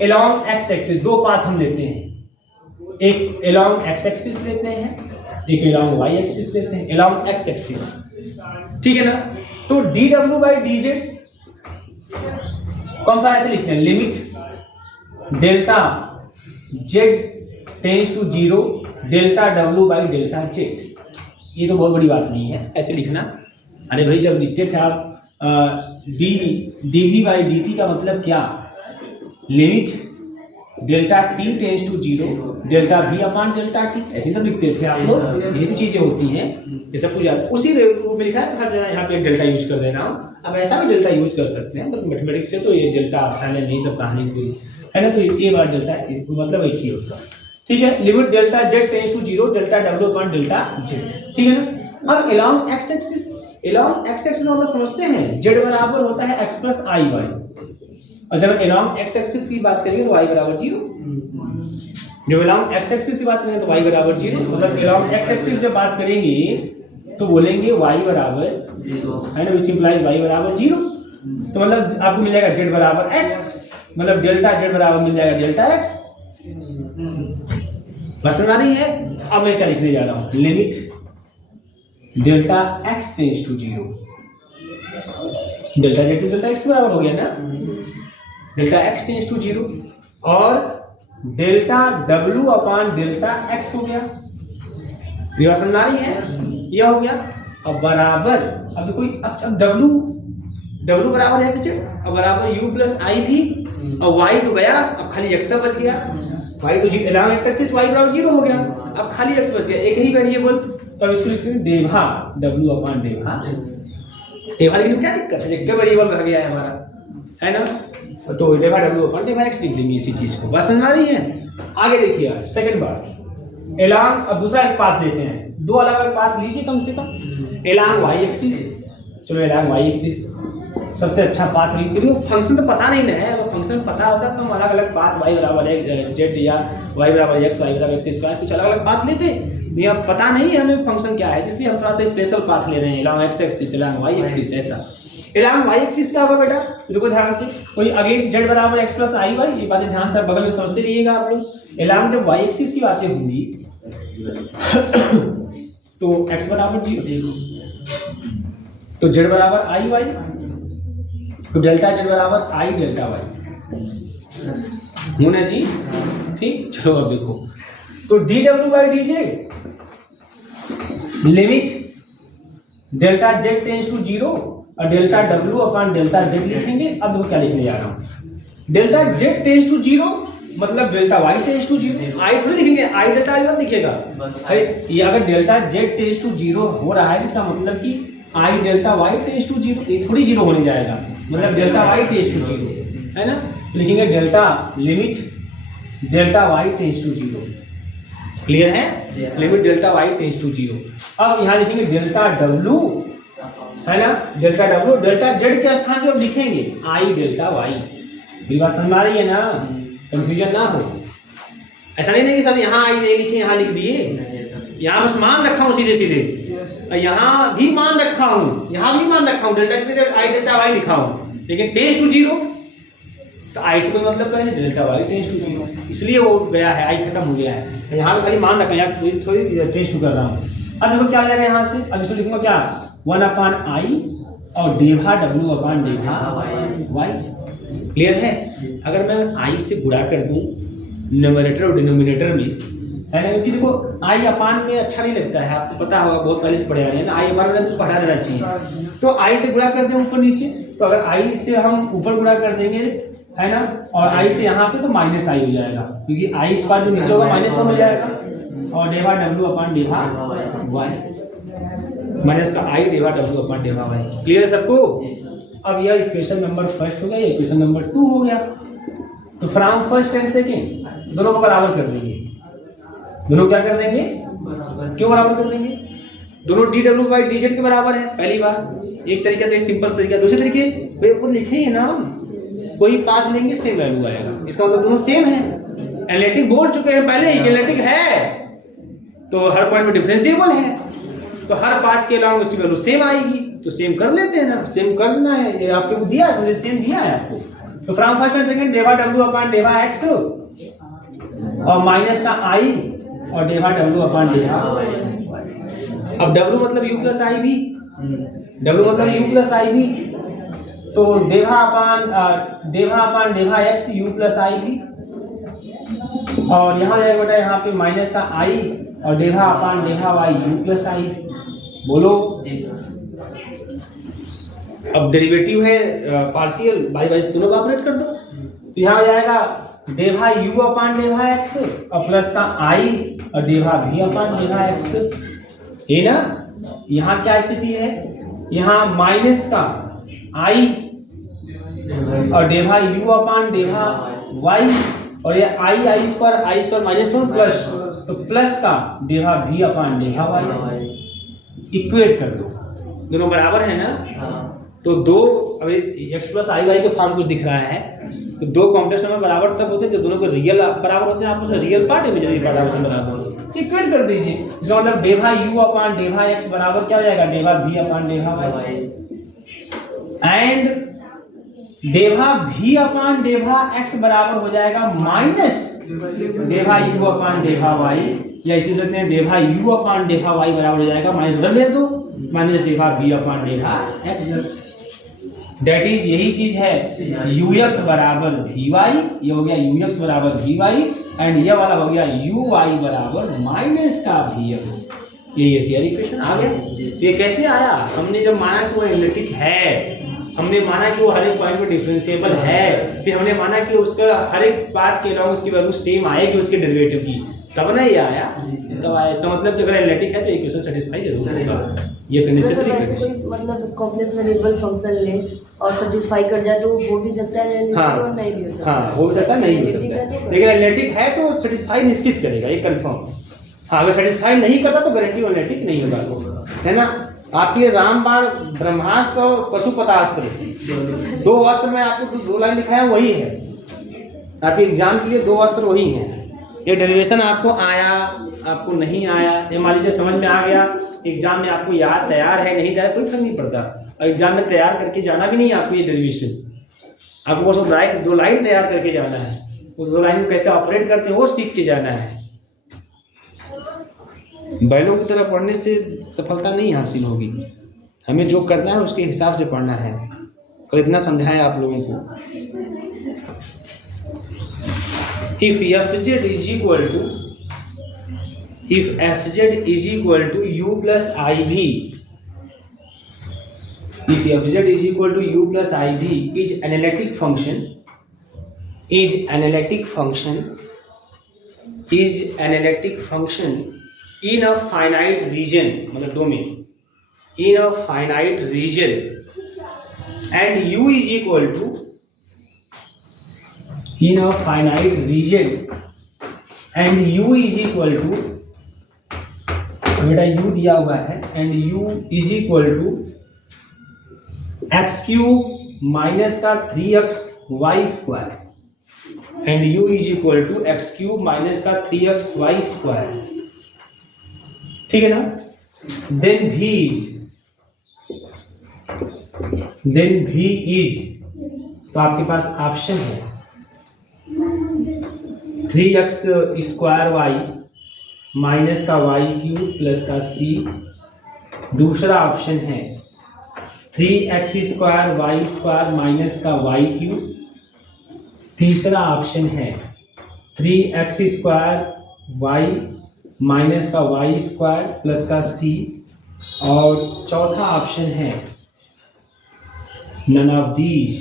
along x एक्सिस दो पाथ हम लेते हैं, एक along x एक्सिस लेते हैं, एक along y एक्सिस लेते हैं। along x एक्सिस, ठीक है ना। तो dw by dz कौन सा ऐसे लिखते हैं, limit delta z tends to 0 delta w by delta z। ये तो बहुत बड़ी बात नहीं है ऐसे लिखना। अरे भाई जब लिखते थे आप dv by dt का मतलब क्या, limit delta t tends to 0 delta v upon delta t, ऐसे तो लिखते थे आप लोग। ये भी चीजें होती हैं, ये सब कुछ आता है उसी रूप में लिखा है। हर जगह यहाँ पे डेल्टा यूज कर दे रहा हूँ, अब ऐसा भी डेल्टा यूज कर सकते हैं, बट मैथमेटिक्स से तो ये डेल्टा आसान है, नहीं सब कहानी से जुड़ी है ना। तो ये बार डेल्टा मतलब एक ही है उसका, ठीक है। Limit delta z tends to 0 delta w upon delta z, ठीक है ना। अब along x axis, along x axis मतलब समझते हैं z बराबर होता है x प्लस i y, और जब along x एक्सिस की बात करेंगे तो y बराबर 0। जब along x एक्सिस की बात करेंगे तो y बराबर 0, मतलब along x एक्सिस जब बात करेंगे तो बोलेंगे y बराबर 0, है ना, which implies y बराबर 0। तो मतलब आपको मिल जाएगा z बराबर x, मतलब डेल्टा z बराबर मिल जाएगा डेल्टा x। बस समझ आ रही है। अब मैं क्या लिखने जा रहा हूँ, limit delta x tends to 0 delta z to delta x बराबर हो गया ना, डेल्टा x टेंड्स टू 0 और delta w upon delta x हो गया। ये समझ आ रही है, ये हो गया। अब बराबर, अब देखो अब w बराबर है पीछे, अब बराबर u प्लस i भी, और y तो गया, अब खाली x बच गया। y तो along x एक्सिस y बराबर 0 हो गया, अब खाली x बच गया, एक ही वेरिएबल। तब इसको लिखते हैं देभा, w अपॉन देभा। देभा लिखने में क्या दिक्कत है, एक वेरिएबल रह गया है हमारा, है ना। तो delta w upon delta x लिख देंगे इसी चीज को। बस समझ आ रही है। आगे देखिए सेकंड बार along, अब दूसरा एक पाथ लेते हैं, दो अलग अलग पाथ लीजिए कम से कम। along y एक्सिस, चलो along y एक्सिस सबसे अच्छा पाथ लीजिए, क्योंकि फंक्शन तो पता नहीं है, अगर फंक्शन पता होता तो हम अलग अलग पाथ y बराबर z या y बराबर x, y बराबर x स्क्वायर कुछ अलग अलग पाथ लेते। ये पता नहीं है हमें फंक्शन क्या है, इसलिए हम थोड़ा सा स्पेशल पाथ ले रहे हैं, along x axis along y axis. ऐसा along y एक्सिस क्या होगा बेटा, देखो ध्यान से, कोई अगेन z बराबर x प्लस i y, ये बातें ध्यान से बगल में समझते रहिएगा आप लोग। along जब y एक्सिस की बातें होंगी तो x बराबर 0, तो z बराबर i y, तो डेल्टा z बराबर i डेल्टा y होना जी, ठीक। चलो अब देखो, तो dw by dz limit delta z tends to 0 और delta w upon delta z लिखेंगे। अब देखो क्या लिखने जा रहा हूँ, डेल्टा z टेंड्स टू 0 मतलब delta y tends to 0, i थोड़ी लिखेंगे, i डेल्टा i मत लिखेगा। ये अगर डेल्टा z टेंड्स टू 0 हो रहा है इसका मतलब कि i delta y tends to 0, ये थोड़ी 0 होने जाएगा, मतलब डेल्टा y टेंड्स टू 0। है ना, लिखेंगे delta limit delta y tends to 0। Clear है? Limit delta y tends to 0। अब यहाँ लिखेंगे डेल्टा डब्लू, है ना, डेल्टा डब्लू डेल्टा जेड के स्थान पे अब लिखेंगे आई डेल्टा वाई। मेरी बात समझ आ रही है ना, कंफ्यूजन ना हो। ऐसा नहीं कि सर यहाँ आई नहीं लिखे यहाँ लिख दिए, यहाँ बस मान रखा हूँ सीधे सीधे, यहाँ भी मान रखा हूँ, यहाँ भी मान रखा हूँ, डेल्टा की जगह आई डेल्टा वाई लिखा हूँ, लेकिन टेंस टू 0 तो आई से कोई मतलब क्या है, डेल्टा वाई टेंस टू 0, इसलिए वो गया है, आई खत्म हो गया है। तो यहाँ पे खाली मान रखा है, यहाँ थोड़ी टेंस टू कर रहा हूँ। अब देखो क्या आ जाएगा यहाँ से, अब इसको लिखूंगा क्या 1/i और डेभा डब्लू अपान डेभा वाई। क्लियर है? अगर मैं आई से गुणा कर दूं न्यूमरेटर और डिनोमिनेटर में, है ना, क्योंकि देखो आई अपान में अच्छा नहीं लगता है, आपको पता होगा, बहुत पहले से पढ़े आए हैं ना, आई अपान में तो उसको हटा देना चाहिए। तो आई से गुणा कर दें ऊपर नीचे, तो अगर आई से हम ऊपर गुणा कर देंगे, है ना, और आई से यहाँ पे तो माइनस आई हो जाएगा, क्योंकि आई स्क्वायर जो नीचे होगा -1 हो जाएगा, और डेभा डब्लू अपान डेभा वाई, माइनस का आई डेभा डब्लू अपान डेभा वाई। क्लियर है सबको? अब यह इक्वेशन नंबर फर्स्ट हो गया, इक्वेशन नंबर 2 हो गया। तो फ्रॉम फर्स्ट एंड सेकेंड दोनों को बराबर कर देंगे, दोनों क्या कर देंगे, क्यों बराबर कर देंगे, दोनों D W by D Z के बराबर है। पहली बार एक तरीका तो एक सिंपल तरीका, दूसरे तरीके वे ऊपर लिखे हैं ना, कोई पाथ लेंगे सेम वैल्यू आएगा, इसका मतलब दोनों सेम है। एनालिटिक बोल चुके हैं पहले ही, एनालिटिक है तो हर पॉइंट में डिफरेंशिएबल है, तो हर पार्ट के अलावा उसकी वैल्यू सेम आएगी, तो सेम कर लेते हैं ना, सेम कर देना है, ये आपको दिया है, समझे, सेम दिया है आपको। तो फ्रॉम फर्स्ट एंड सेकंड डेभा डब्ल्यू अपान डेभा एक्स और माइनस का आई और डेभा डब्ल्यू अपान डेभा। अब डब्ल्यू मतलब यू प्लस आई भी, डब्ल्यू मतलब यू प्लस आई भी, तो डेभा अपान डेभा एक्स यू प्लस आई भी, और यहाँ जाएगा बेटा यहाँ पे माइनस का आई और डेभा अपान डेभा वाई यू प्लस आई। बोलो। अब डेरिवेटिव है पार्शियल, बाई बाई से दोनों को ऑपरेट कर दो, तो यहाँ आ जाएगा डेभा यू अपान डेभा एक्स और प्लस का आई और डेभा भी अपान डेभा एक्स, है ना। यहाँ क्या स्थिति है, यहाँ माइनस का आई और डेभा यू अपान डेभा वाई, और ये आई स्क्वायर -1 प्लस, तो प्लस का डेभा भी अपान डेभा वाई। इक्वेट कर दो, दोनों बराबर है ना। तो दो, अभी x प्लस आई वाई के फॉर्म कुछ दिख रहा है, तो दो कॉम्प्लेक्स नंबर बराबर तब होते हैं जब दोनों को रियल बराबर होते हैं, आपस में रियल पार्ट इमेजिनरी पार्ट आपस में बराबर होते हैं। इक्वेट कर दीजिए, इसका मतलब डेभा यू अपान डेभा एक्स बराबर क्या हो जाएगा, डेभा भी अपान डेभा वाई, एंड डेभा भी अपान डेभा एक्स बराबर हो जाएगा minus Debha you upon Debha Y, या इसी तरह से डेभा यू अपान डेभा वाई बराबर हो जाएगा माइनस उधर भेज दो, माइनस डेभा भी अपान डेभा एक्स। दैट इज यही चीज है यू एक्स बराबर वी वाई, ये हो गया यू एक्स बराबर वी वाई, एंड ये वाला हो गया यू वाई बराबर माइनस का वी एक्स। ये सारी इक्वेशन आ गया। ये कैसे आया, हमने जब माना कि वो एनालिटिक है, हमने माना कि वो हर एक पॉइंट में डिफरेंशिएबल है, फिर हमने माना कि उसका हर एक बात के अलावा उसकी वैल्यू सेम आएगी उसके डेरिवेटिव की, तब ना ये आया, तब आया। इसका मतलब कि अगर एनालिटिक है तो इक्वेशन सेटिस्फाई जरूर होगा, ये नेसेसरी है। मतलब कॉम्प्लेक्स वेरिएबल फंक्शन ले और सेटिस्फाई कर जाए तो हो भी सकता है, और नहीं भी हो सकता। हाँ, हो सकता है, नहीं हो सकता, लेकिन एनालिटिक है तो सेटिस्फाई निश्चित करेगा, ये कंफर्म। हाँ, अगर सेटिस्फाई नहीं करता तो गारंटी एनालिटिक नहीं होगा, है ना। आपके रामबाण ब्रह्मास्त्र और पशुपतास्त्र, दो अस्त्र में आपको दो लाइन लिखाया वही है, आपके एग्जाम के लिए दो अस्त्र वही हैं। ये डेरिवेशन आपको आया, आपको नहीं आया, ये मान लीजिए समझ में आ गया, एग्जाम में आपको याद तैयार है नहीं तैयार कोई फर्क नहीं पड़ता, और एग्जाम में तैयार करके जाना भी नहीं आपको, ये डेरिवेशन आपको बस दो लाइन तैयार करके जाना है, उस दो लाइन को कैसे ऑपरेट करते हैं वो सीख के जाना है। बैलों की तरह पढ़ने से सफलता नहीं हासिल होगी, हमें जो करना है उसके हिसाब से पढ़ना है। और इतना समझाएं आप लोगों को। If fz is equal to u plus iv, if fz is equal to u plus iv is analytic function in a finite region, मतलब domain, in a finite region, and u is equal to in a finite region and u is equal to, बेटा u दिया हुआ है, and u is equal to x cube minus का 3xy² and u is equal to x cube minus का 3xy², ठीक है ना। Then v is, तो आपके पास ऑप्शन है 3x² माइनस का y³ प्लस का c, दूसरा ऑप्शन है 3x² माइनस का y³, तीसरा ऑप्शन है 3x² माइनस का y² प्लस का c, और चौथा ऑप्शन है none of these।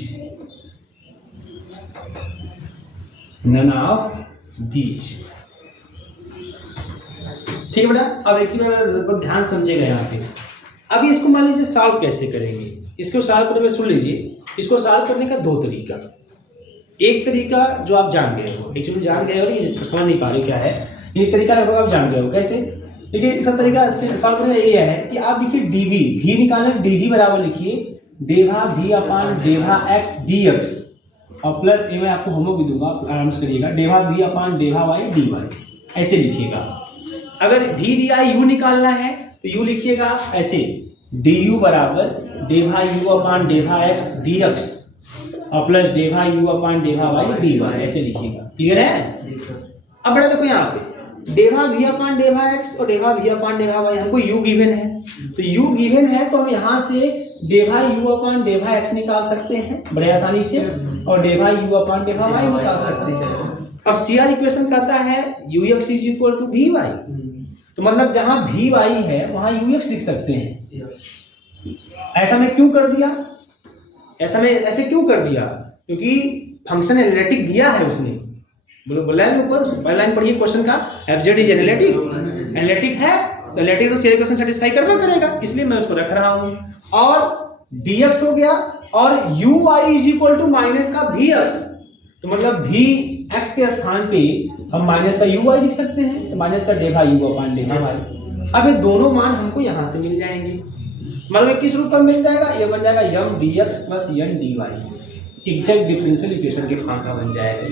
ठीक है बेटा। अब एक चीज मेरा ध्यान समझिएगा यहाँ पे। अभी इसको मान लीजिए सॉल्व कैसे करेंगे, इसको सॉल्व करने में सुन लीजिए, इसको सॉल्व करने का दो तरीका। एक तरीका जो आप जान गए हो, एक्चुअली जान गए हो, ये समझ नहीं पा रहे क्या है, एक तरीका लगभग आप जान गए हो। कैसे? देखिए इसका तरीका सॉल्व करने का ये है कि आप लिखिए dv, v निकालना, dv बराबर लिखिए डेवा v अपान डेवा x dx, और प्लस ये मैं आपको होमवर्क भी दूंगा, आराम से करिएगा, डेवा v अपान डेवा y dy, ऐसे लिखिएगा। अगर v दिया है u निकालना है तो u लिखिएगा ऐसे, du बराबर डेवा u अपान डेवा x dx और प्लस डेवा u अपान डेवा y dy, ऐसे लिखिएगा। क्लियर है? अब बेटा देखो यहाँ पे डेवा v अपान डेवा x और डेवा v अपान डेवा y, हमको u गिवन है, तो u गिवन है तो हम यहाँ से डेवा u अपान डेवा x निकाल सकते हैं बड़े आसानी से, और डेवा u अपान डेवा y निकाल सकते हैं। अब CR इक्वेशन कहता है ux is equal to vy, तो मतलब जहां vy है वहां ux लिख सकते हैं। ऐसा मैं क्यों कर दिया, ऐसे क्यों कर दिया? क्योंकि फंक्शन एनालिटिक दिया है उसने, बोला है ऊपर, पहला लाइन पढ़िए क्वेश्चन का, fz इज एनालिटिक है, तो एनालिटिक तो CR इक्वेशन सेटिस्फाई करना करेगा, इसलिए मैं उसको रख रहा हूं। और dx हो गया, और uy is equal to minus का vx, तो मतलब vx के स्थान पे हम माइनस का uy लिख सकते हैं, तो माइनस का डेवा u अपान डेवा y। अब ये दोनों मान हमको यहाँ से मिल जाएंगे, मतलब किस रूप में मिल जाएगा, ये बन जाएगा m dx plus n dy, exact differential equation के फॉर्म का बन जाएगा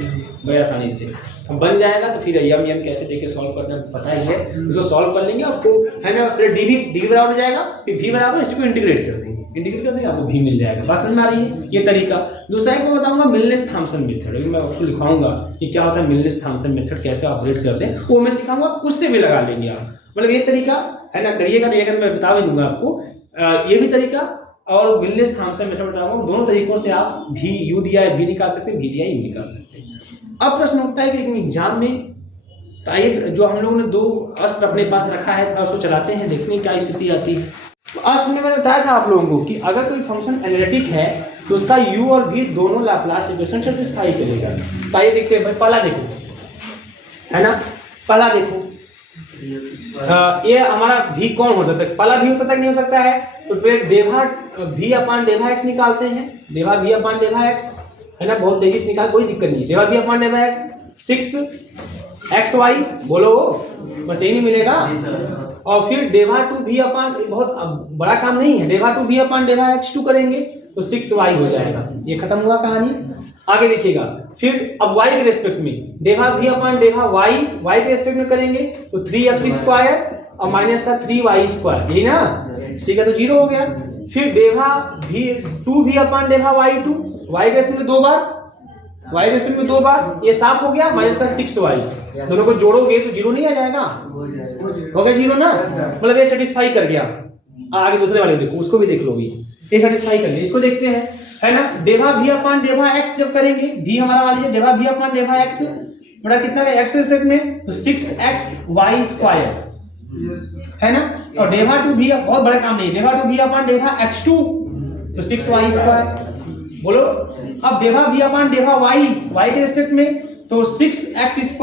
बड़ी आसानी से। बन जाएगा तो फिर m कैसे देके सॉल्व करना पता ही है, उसको सॉल्व कर लेंगे आपको, है ना। फिर dv बराबर हो जाएगा, फिर v बराबर, इसको इंटीग्रेट कर देंगे, आपको v मिल जाएगा। बात समझ में आ रही है? ये तरीका। दूसरा एक मैं बताऊंगा मिलनेस-थॉम्सन मेथड, मैं उसको लिखाऊंगा कि क्या होता है मिलनेस-थॉम्सन मेथड, कैसे ऑपरेट करते हैं, वो मैं सिखाऊंगा, उससे भी लगा लेंगे आप। मतलब ये तरीका है ना, करिएगा नहीं, अगर मैं बता भी दूंगा आपको, ये भी तरीका और मिलनेस-थॉम्सन मेथड बताऊंगा, दोनों तरीकों से आप v u दिया है v निकाल सकते हैं, v दिया है u निकाल सकते हैं। अब प्रश्न उठता है कि एग्जाम में, तो आइए जो हम लोगों ने दो अस्त्र अपने पास रखा है था उसको चलाते हैं, देखने की क्या स्थिति आती है। तो अस्त्र में मैंने बताया था आप लोगों को कि अगर कोई फंक्शन एनालिटिक है तो उसका u और v दोनों लाप्लास इक्वेशन सेटिस्फाई करेगा। तो आइए देखते हैं, पहला देखो, है ना, पहला देखो, ये हमारा v कौन हो सकता है, पहला v हो सकता है कि नहीं हो सकता है, तो फिर डेवा v अपान डेवा x निकालते हैं, डेवा v अपान डेवा x, है ना, बहुत तेजी से निकाल, कोई दिक्कत नहीं है। डेवा v अपान डेवा x 6xy, बोलो बस यही नहीं मिलेगा, और फिर डेवा टू v अपान, बहुत बड़ा काम नहीं है, डेवा टू v अपान डेवा x2 करेंगे तो 6y हो जाएगा, ये खत्म हुआ कहानी। आगे देखिएगा, फिर अब y के रेस्पेक्ट में डेवा v अपान डेवा y के रेस्पेक्ट में करेंगे तो 3x² और माइनस का 3y², यही ना, ठीक है, तो 0 हो गया। फिर डेवा v अपान डेवा y2, y के रेस्पेक्ट में दो बार, ये साफ हो गया, माइनस का 6y, दोनों को जोड़ोगे तो 0 नहीं आ जाएगा, हो गया 0 ना, मतलब ये सेटिस्फाई कर गया। आगे दूसरे वाले देखो, उसको भी देख लो, ये सेटिस्फाई कर लिया, इसको देखते हैं, है ना। डेवा v अपान डेवा x जब करेंगे, v हमारा मान लीजिए डेवा v अपान डेवा x बड़ा कितना है x के सेट में, तो 6xy², है ना, और डेवा टू v, बहुत बड़ा काम नहीं, डेवा टू v अपान डेवा x2 तो 6y², बोलो। अब डेवा v अपान डेवा y के रेस्पेक्ट में तो 6x²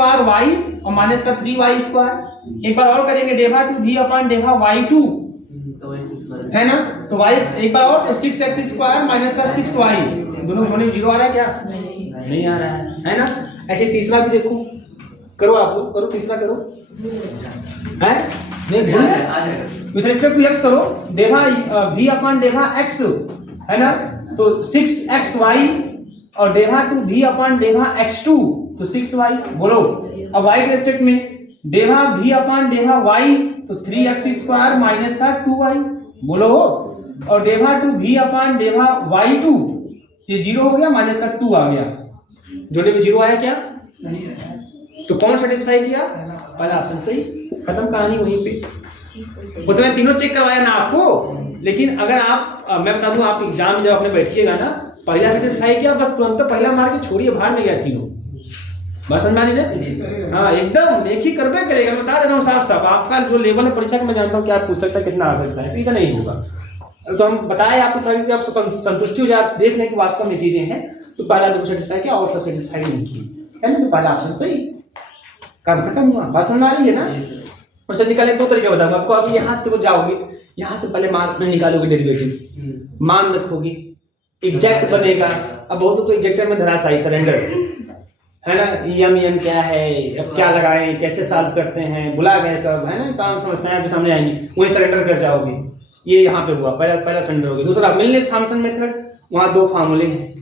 और माइनस का 3y²। एक बार और करेंगे, डेवा टू v अपान डेवा y2, है ना, तो y एक बार और 6x² माइनस का 6y, दोनों जोड़ने में 0 आ रहा है क्या, नहीं आ रहा है ना। ऐसे तीसरा भी देखो, करो आप लोग, करो तीसरा करो, है नहीं भूल गए, विथ रिस्पेक्ट टू एक्स करो, डेवा v अपॉन डेवा x है ना, तो 6xy और डेवा टू v अपॉन डेवा x2 तो 6y बोलो। अब y के रिस्पेक्ट में डेवा v अपॉन डेवा y तो 3x स्क्वायर माइनस का 2y बोलो, और डेवा टू v अपॉन डेवा y2 ये 0 हो गया, माइनस का 2 आ गया, जोड़े में 0 आया क्या, तो कौन सेटिस्फाई किया, पहला ऑप्शन सही, खत्म कहानी वहीं पे। वो तो मैं तीनों चेक करवाया ना आपको, लेकिन अगर आप मैं बता दूं, आप एग्जाम में जब अपने बैठिएगा ना, पहला सेटिस्फाई किया बस तुरंत पहला मार के छोड़िए, बाहर में गया तीनों, बस समझ में नहीं। हाँ एकदम एक ही करबे करेगा, मैं बता दे रहा हूँ साफ साफ, आपका जो लेवल है परीक्षा का मैं जानता हूँ क्या पूछ सकता है, कितना आ सकता है, इतना नहीं होगा। तो हम बताए आपको ताकि आप संतुष्टि हो जाए, आप देख लें कि वास्तव में चीजें हैं। तो पहला जो सेटिस्फाई किया और सब सेटिस्फाई नहीं किया, तो पहला ऑप्शन सही, काम खत्म हुआ। बात समझ आ रही है ना। उससे निकालने दो तरीके बताऊंगा आपको। अभी यहाँ से देखो जाओगे, यहाँ से पहले मान में निकालोगे डेरिवेटिव, मान रखोगे, एग्जैक्ट बनेगा। अब बहुत तो एग्जैक्टर में धराशायी सरेंडर है ना, EM क्या है, अब क्या लगाएं, कैसे सॉल्व करते हैं, भुला गए सब है ना, काम समस्याएं भी सामने आएंगी, वही सरेंडर कर जाओगे। ये यहाँ पे हुआ, पहला सरेंडर हो गया। दूसरा मिलनेस थॉम्सन मेथड, वहाँ दो फार्मूले हैं,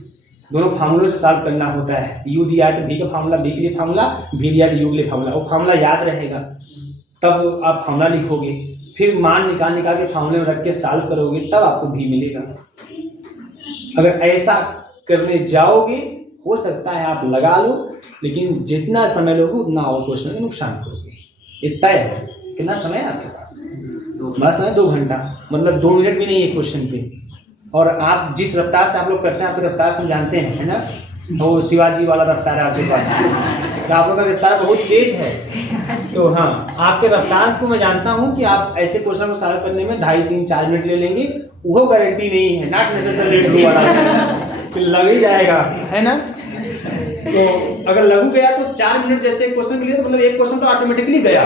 दोनों फार्मूलों से सॉल्व करना होता है। U दिया है तो V का फार्मूला, V के लिए फार्मूला, V दिया तो U के लिए फार्मूला, वो फार्मूला याद रहेगा तब आप फार्मूला लिखोगे, फिर मान निकाल के फार्मूले में रख के सॉल्व करोगे, तब आपको V मिलेगा। अगर ऐसा करने जाओगे हो सकता है आप लगा लो, लेकिन जितना समय लोगे उतना और क्वेश्चन में नुकसान करोगे। इतना है, कितना समय है आपके पास, बस है 2 घंटा, मतलब 2 मिनट भी नहीं है क्वेश्चन पे। और आप जिस रफ्तार से आप लोग करते हैं, आपकी रफ्तार से हम जानते हैं है ना, वो शिवाजी वाला रफ्तार है आपके पास, तो आप लोग का रफ्तार बहुत तेज है। तो हाँ, आपके रफ्तार को मैं जानता हूँ कि आप ऐसे क्वेश्चन को सॉल्व करने में 2.5, 3, 4 मिनट ले लेंगे, वो गारंटी नहीं है, नॉट नेसेसरी लग ही जाएगा है ना। तो अगर लगू गया तो 4 मिनट जैसे क्वेश्चन के लिए, तो मतलब एक क्वेश्चन तो ऑटोमेटिकली गया।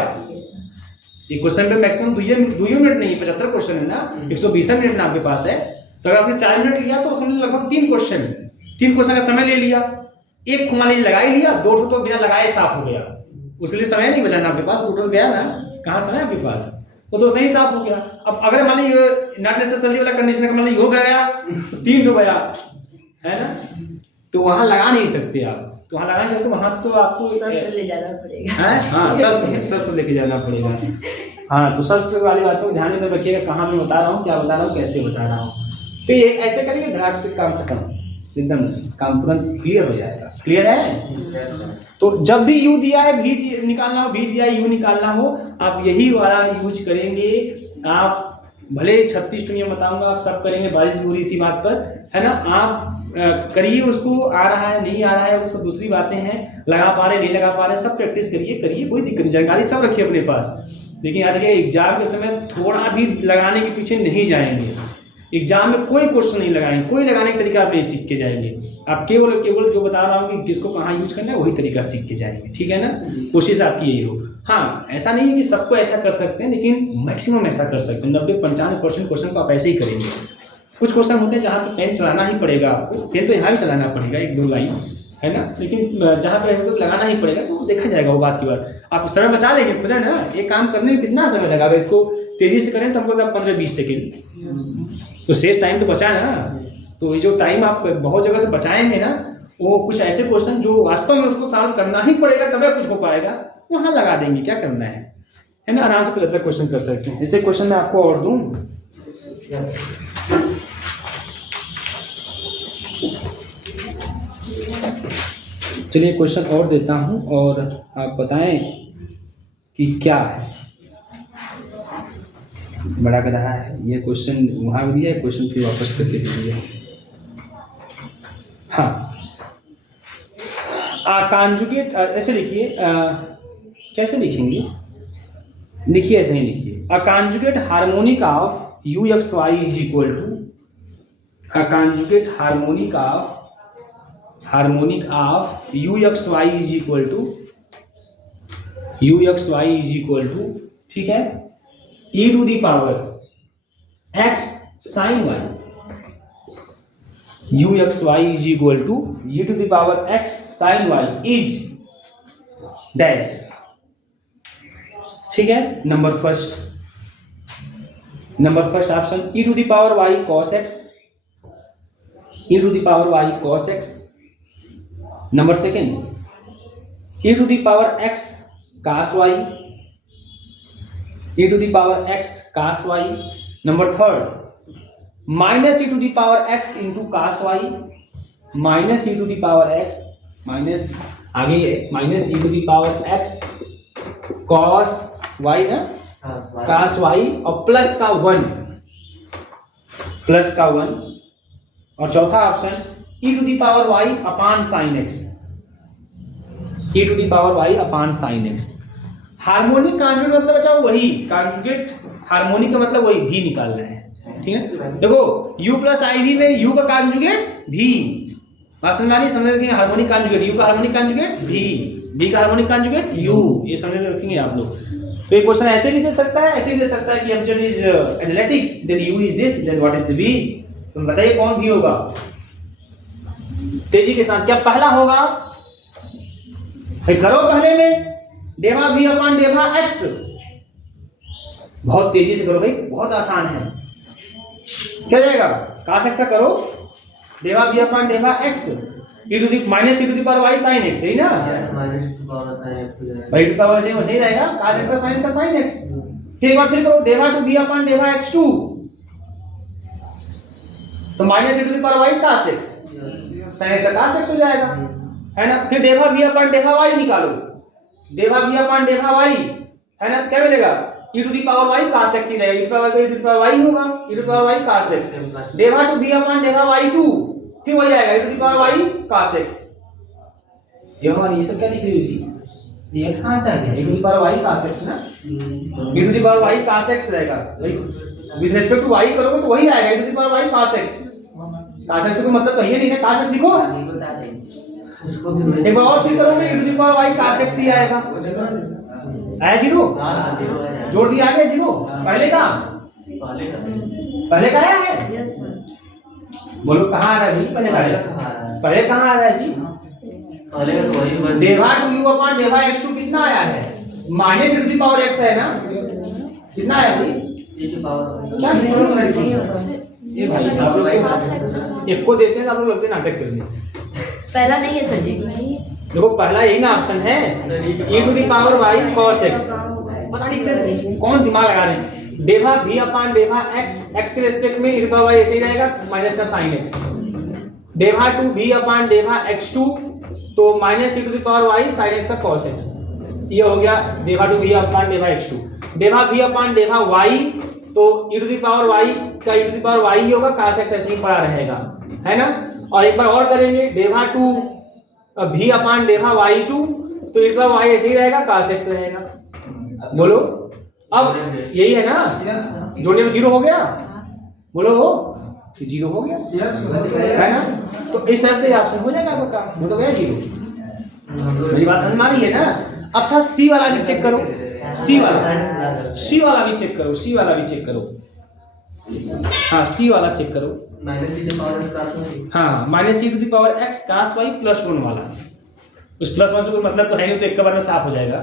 एक क्वेश्चन पे मैक्सिमम 2 मिनट नहीं, 75 क्वेश्चन है ना, 120 मिनट ना आपके पास है, तो अगर आपने 4 मिनट लिया तो उसमें लगभग 3 क्वेश्चन का समय ले लिया। एक मान लीजिए लगा ही लिया, 2 तो बिना लगाए साफ हो गया, उसके लिए समय नहीं बचा ना आपके पास, टोटल गया ना, कहाँ समय आपके पास, वो तो सही साफ हो गया। अब अगर मान लीजिए नॉट नेसेसरी वाला कंडीशन का मान लीजिए हो गया तो 3 तो गया है ना, तो वहां लगा नहीं सकते आप, तो वहां लगा नहीं सकते, वहां तो आपको शस्त्र ले जाना पड़ेगा। हाँ, शस्त्र लेके जाना पड़ेगा। हाँ, तो शस्त्र वाली बातों को ध्यान में रखिएगा, कहाँ मैं बता रहा हूँ, क्या बता रहा हूँ, कैसे बता रहा हूँ। तो ये ऐसे करेंगे, धड़ाक से काम खत्म, एकदम काम तुरंत क्लियर हो जाएगा। क्लियर है। तो जब भी U दिया है V निकालना हो, V दिया है U निकालना हो, आप यही वाला यूज करेंगे। आप भले 36 टू नियम बताऊंगा, आप सब करेंगे, बारिश बुरी सी बात पर है ना। आप करिए, उसको आ रहा है नहीं आ रहा है वो सब दूसरी बातें हैं, लगा पा रहे नहीं लगा पा रहे, सब प्रैक्टिस करिए, कोई दिक्कत नहीं, जानकारी सब रखिए अपने पास। लेकिन आज के एग्जाम के समय थोड़ा भी लगाने के पीछे नहीं जाएंगे, एग्जाम में कोई क्वेश्चन नहीं लगाएंगे, कोई लगाने का तरीका आप नहीं सीख के जाएंगे। आप केवल जो बता रहा हूँ कि किसको कहाँ यूज करना है वही तरीका सीख के जाएंगे, ठीक है ना। कोशिश आपकी यही हो। हाँ, ऐसा नहीं है कि सबको ऐसा कर सकते हैं, लेकिन मैक्सिमम ऐसा कर सकते हैं। 90-95% क्वेश्चन को आप ऐसे ही करेंगे। कुछ क्वेश्चन होते हैं जहाँ पे पेन चलाना ही पड़ेगा आपको, पेन तो यहाँ भी चलाना पड़ेगा 1-2 लाइन है ना, लेकिन जहाँ पे लगाना ही पड़ेगा तो देखा जाएगा, वो बात की बात। आप समय बचा लेंगे खुद है ना, एक काम करने में कितना समय लगा, इसको तेजी से करें तो हमको 15-20 सेकेंड, तो शेष टाइम तो बचा ना। तो ये जो टाइम आप बहुत जगह से बचाएंगे ना, वो कुछ ऐसे क्वेश्चन जो वास्तव में उसको सॉल्व करना ही पड़ेगा तभी कुछ हो पाएगा, वहां लगा देंगे, क्या करना है ना, आराम से 75 क्वेश्चन कर सकते हैं। ऐसे क्वेश्चन मैं आपको और दूं, चलिए क्वेश्चन और देता हूं और आप बताएं कि क्या है। बड़ा कर रहा है ये क्वेश्चन, वहां भी दिया है क्वेश्चन, फिर वापस करके दीजिए। हाँ, कॉन्जुगेट ऐसे लिखिए, कैसे लिखेंगे, लिखिए ऐसे ही लिखिए। A conjugate harmonic of u(x,y) is equal to, a conjugate harmonic of u(x,y) is equal to, u(x,y) is equal to, ठीक है, e to the power x sin y, u x y is equal to e to the power x sine y is dash. ठीक है, number first option e to the power y cos x, e to the power y cos x. Number second E to the power x cos y, e to the power x cos y। Number third minus e to the power x into cos y, minus e to the power x minus आगे minus e to the power x cos y ना, cos y और plus का 1 और चौथा option e to the power y upon sine x, e to the power y upon sine x। Harmonic conjugate मतलब बेटा वही conjugate, harmonic का मतलब वही भी निकालना है। ठीक है, देखो u प्लस आई वी में u का कॉन्जुगेट भी, बात समझ में आ रही है? समझ रखेंगे हार्मोनिक कॉन्जुगेट, u का हार्मोनिक कॉन्जुगेट भी का हार्मोनिक कॉन्जुगेट u, ये समझ में रखेंगे आप लोग। तो ये क्वेश्चन ऐसे भी दे सकता है, ऐसे भी दे सकता है कि observe is analytic then u is this then what is the v। तुम बताइए कौन भी होगा तेजी के साथ? क्या पहला होगा? भाई करो पहले में डेवा v अपान डेवा x, बहुत तेजी से करो भाई, बहुत आसान है। क्या जाएगा? cos x का करो डेवा v अपान डेवा x e to the minus e to the power y sin x, सही ना? भाई टू पावर से वैसे ही रहेगा, cos x का sin x का sin x। फिर एक बार फिर करो डेवा टू v अपान डेवा x2, तो minus e to the power y cos x, sin x का cos x हो जाएगा, है ना? फिर डेवा v अपान डेवा y निकालो, डेवा v अपान डेवा y, है ना? क्या मिलेगा? e to the power y cos x ही रहेगा, e to the power y होगा, e to the power y cos x। डेवा टू v अपान डेवा y2 फिर वही आएगा, e to the power y cos x। ये हमारी ये सब क्या लिख रही हो जी? ये x कहां से आ गया? e to the power y cos x ना, e to the power y cos x रहेगा, विद रिस्पेक्ट टू y करोगे तो वही आएगा, e to the power y cos x। cos x को मतलब कहिए नहीं ना, cos x लिखो, एक बार और फिर करोगे e to the power y cos x ही आएगा। आया जीरो? जोड़ दिया आगे जीरो, पहले का आया है? बोलो कहाँ आ रहा है भाई? पहले कहाँ आ रहा है जी? डेवा टू u अपान डेवा x2 कितना आया है? Minus e to the power x है ना, कितना आया भाई? ये भाई आप लोग एक को देते हैं आप लोग लगते हैं नाटक करने। पहला नहीं है सर जी, देखो पहला यही ना ऑप्शन है, e to the power y cos x। पता नहीं सर कौन दिमाग लगा रहे हैं? डेवा v अपान डेवा x के रिस्पेक्ट में e to the power y ऐसे ही रहेगा, माइनस का sin x। डेवा टू v अपान डेवा x2 तो minus e to the power y sin x का cos x। ये हो गया डेवा टू v अपान डेवा x2। डेवा v अपान डेवा y तो e to the power y का e to the power y ही होगा, cos x ऐसे ही पड़ा रहेगा, है ना? और एक बार और करेंगे, डेवा टू v अपान डेवा y2 तो e to the power y ऐसे ही रहेगा, cos x रहेगा। बोलो अब यही है ना, जोड़ने में जीरो हो गया, बोलो वो जीरो हो गया, है ना? तो इस तरह से ऑप्शन हो जाएगा आपका, वो तो गया जीरो। मेरी बात समझ में आ रही है ना? अब था सी वाला भी चेक करो, सी वाला भी चेक करो, हाँ सी वाला चेक करो। हाँ minus e to the power x cos y plus 1 वाला, उस प्लस 1 से कोई मतलब तो है नहीं, तो एक बार में साफ हो जाएगा।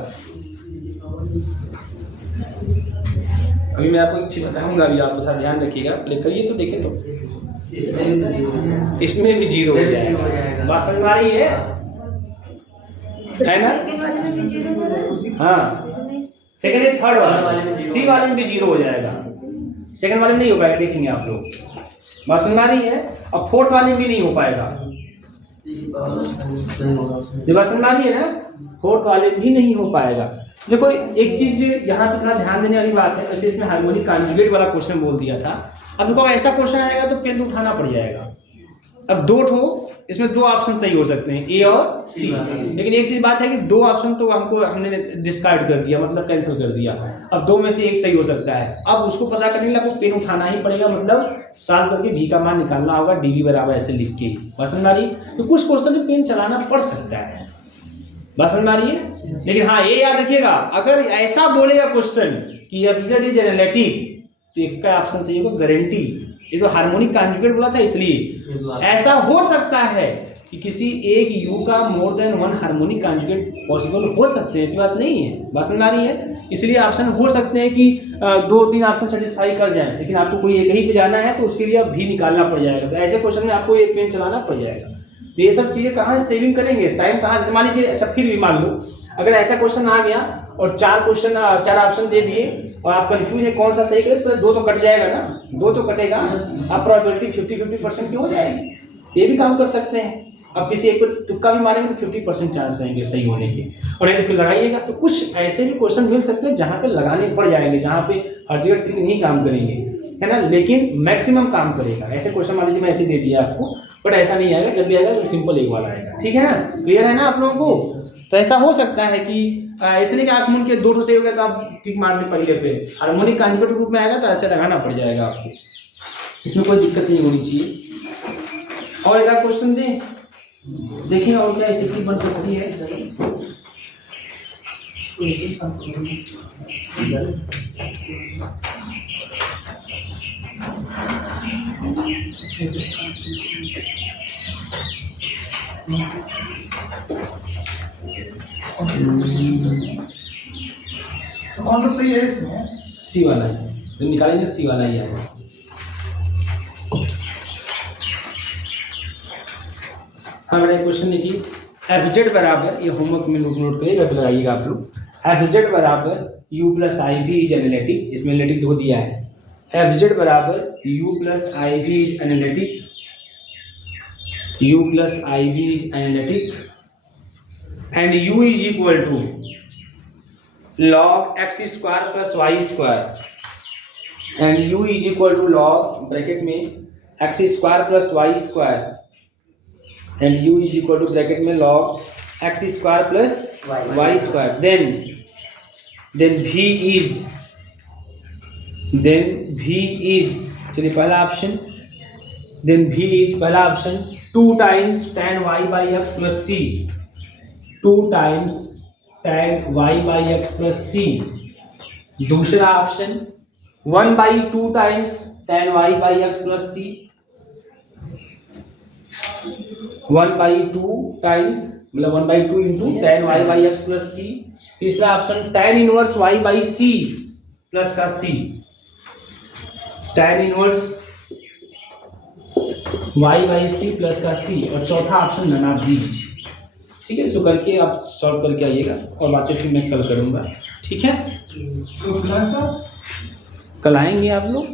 अभी मैं आपको एक चीज बताऊंगा, अभी आप थोड़ा ध्यान रखिएगा, प्ले करिए तो देखें तो इसमें भी जीरो हो जाएगा। बात समझ में आ रही है ना? हाँ सेकंड एंड थर्ड वाले सी वाले में भी जीरो हो जाएगा, सेकंड वाले में नहीं हो पाएगा, देखेंगे आप लोग। बात समझ में आ रही है? और फोर्थ वाले में भी नहीं हो पाएगा, ये बात समझ में आ रही है ना? फोर्थ वाले भी नहीं हो पाएगा। देखो एक चीज यहाँ पे थोड़ा ध्यान देने वाली बात है, वैसे इसमें हार्मोनिक कॉन्जुगेट वाला क्वेश्चन बोल दिया था। अब देखो ऐसा क्वेश्चन आएगा तो पेन उठाना पड़ जाएगा। अब दो ठो इसमें दो ऑप्शन सही हो सकते हैं, ए और सी, लेकिन एक चीज बात है कि दो ऑप्शन तो हमने डिस्कार्ड कर दिया, मतलब कैंसिल कर दिया। अब दो में से एक सही हो सकता है। अब उसको पता करने के लिए आपको पेन उठाना ही पड़ेगा, मतलब सॉल्व करके भी का मान निकालना होगा, डीवी बराबर ऐसे लिख के। पसंद आ रही? तो कुछ क्वेश्चन में पेन चलाना पड़ सकता है, पसंद आ रही है। लेकिन हाँ ये याद रखिएगा, अगर ऐसा बोलेगा क्वेश्चन कि एब्जर्ड इज एनालिटिक, तो एक का ऑप्शन सही होगा, गारंटी। ये तो हार्मोनिक कॉन्जुगेट बोला था इसलिए, ऐसा हो सकता है कि किसी एक u का more than one harmonic conjugate possible हो सकते हैं, ऐसी बात नहीं है, बात समझ आ रही है। इसलिए ऑप्शन हो सकते हैं कि 2-3 ऑप्शन सेटिस्फाई कर जाएं, लेकिन आपको कोई एक ही पे जाना है तो उसके लिए अब भी निकालना पड़ जाएगा। तो ऐसे क्वेश्चन में आपको एक पेन चलाना पड़ जाएगा। तो ये सब चीजें कहाँ से सेविंग करेंगे, टाइम कहाँ से, मान लीजिए अच्छा फिर भी मान लो अगर ऐसा क्वेश्चन आ गया और 4 ऑप्शन दे दिए और आप कंफ्यूज है कौन सा सही करें, तो 2 तो कट जाएगा ना, 2 तो कटेगा, आप प्रोबेबिलिटी 50-50% की हो जाएगी। ये भी काम कर सकते हैं। अब किसी एक को तुक्का भी मारेंगे तो 50% चांस रहेंगे सही होने के, और नहीं तो फिर लगाइएगा। तो कुछ ऐसे भी क्वेश्चन मिल सकते हैं जहाँ पे लगाने पड़ जाएंगे, जहाँ पे हर जगह ट्रिक नहीं काम करेंगे, है ना, लेकिन मैक्सिमम काम करेगा। ऐसे क्वेश्चन मान लीजिए मैं ऐसे दे दिया आपको, बट ऐसा नहीं आएगा, जब भी आएगा तो सिंपल एक वाला आएगा, ठीक है ना, क्लियर है ना आप लोगों को। तो ऐसा हो सकता है कि ऐसे नहीं कि आंख मूंद के 2 सही हो गया तो आप टिक मार दें पहले पे, हार्मोनिक कॉन्जुगेट रूप में आएगा तो ऐसे लगाना पड़ जाएगा आपको, इसमें कोई दिक्कत नहीं होनी चाहिए। और एक आध क्वेश्चन दें, देखिए और क्या स्थिति बन सकती है। कौन सा सही है इसमें? सी वाला है, जब निकालेंगे सी वाला ही आएगा। हाँ बेटा क्वेश्चन देखिए, एफजेड बराबर, ये होमवर्क में नोट करिएगा, लगाइएगा आप लोग, एफजेड बराबर u plus i v is analytic, इसमें एनालिटिक दो दिया है, एफजेड बराबर u plus i v is analytic, u plus i v is analytic and u is equal to log x square plus y square and u is equal to log bracket में x square plus y square and u is equal to bracket में log x square plus y square, then v is चलिए पहला option, then v is पहला option 2 times tan y by x plus c, 2 times tan y by x plus c। दूसरा option 1/2 times tan y by x plus c, 1/2 times मतलब 1/2 into tan y by x plus c। तीसरा option tan inverse y by c plus का c, tan inverse y by c plus का c। और चौथा option नना बीज, ठीक है। इसको करके आप सॉल्व करके आइएगा और बातें फिर मैं कल करूंगा, ठीक है। तो क्लास कल आएंगे आप लोग।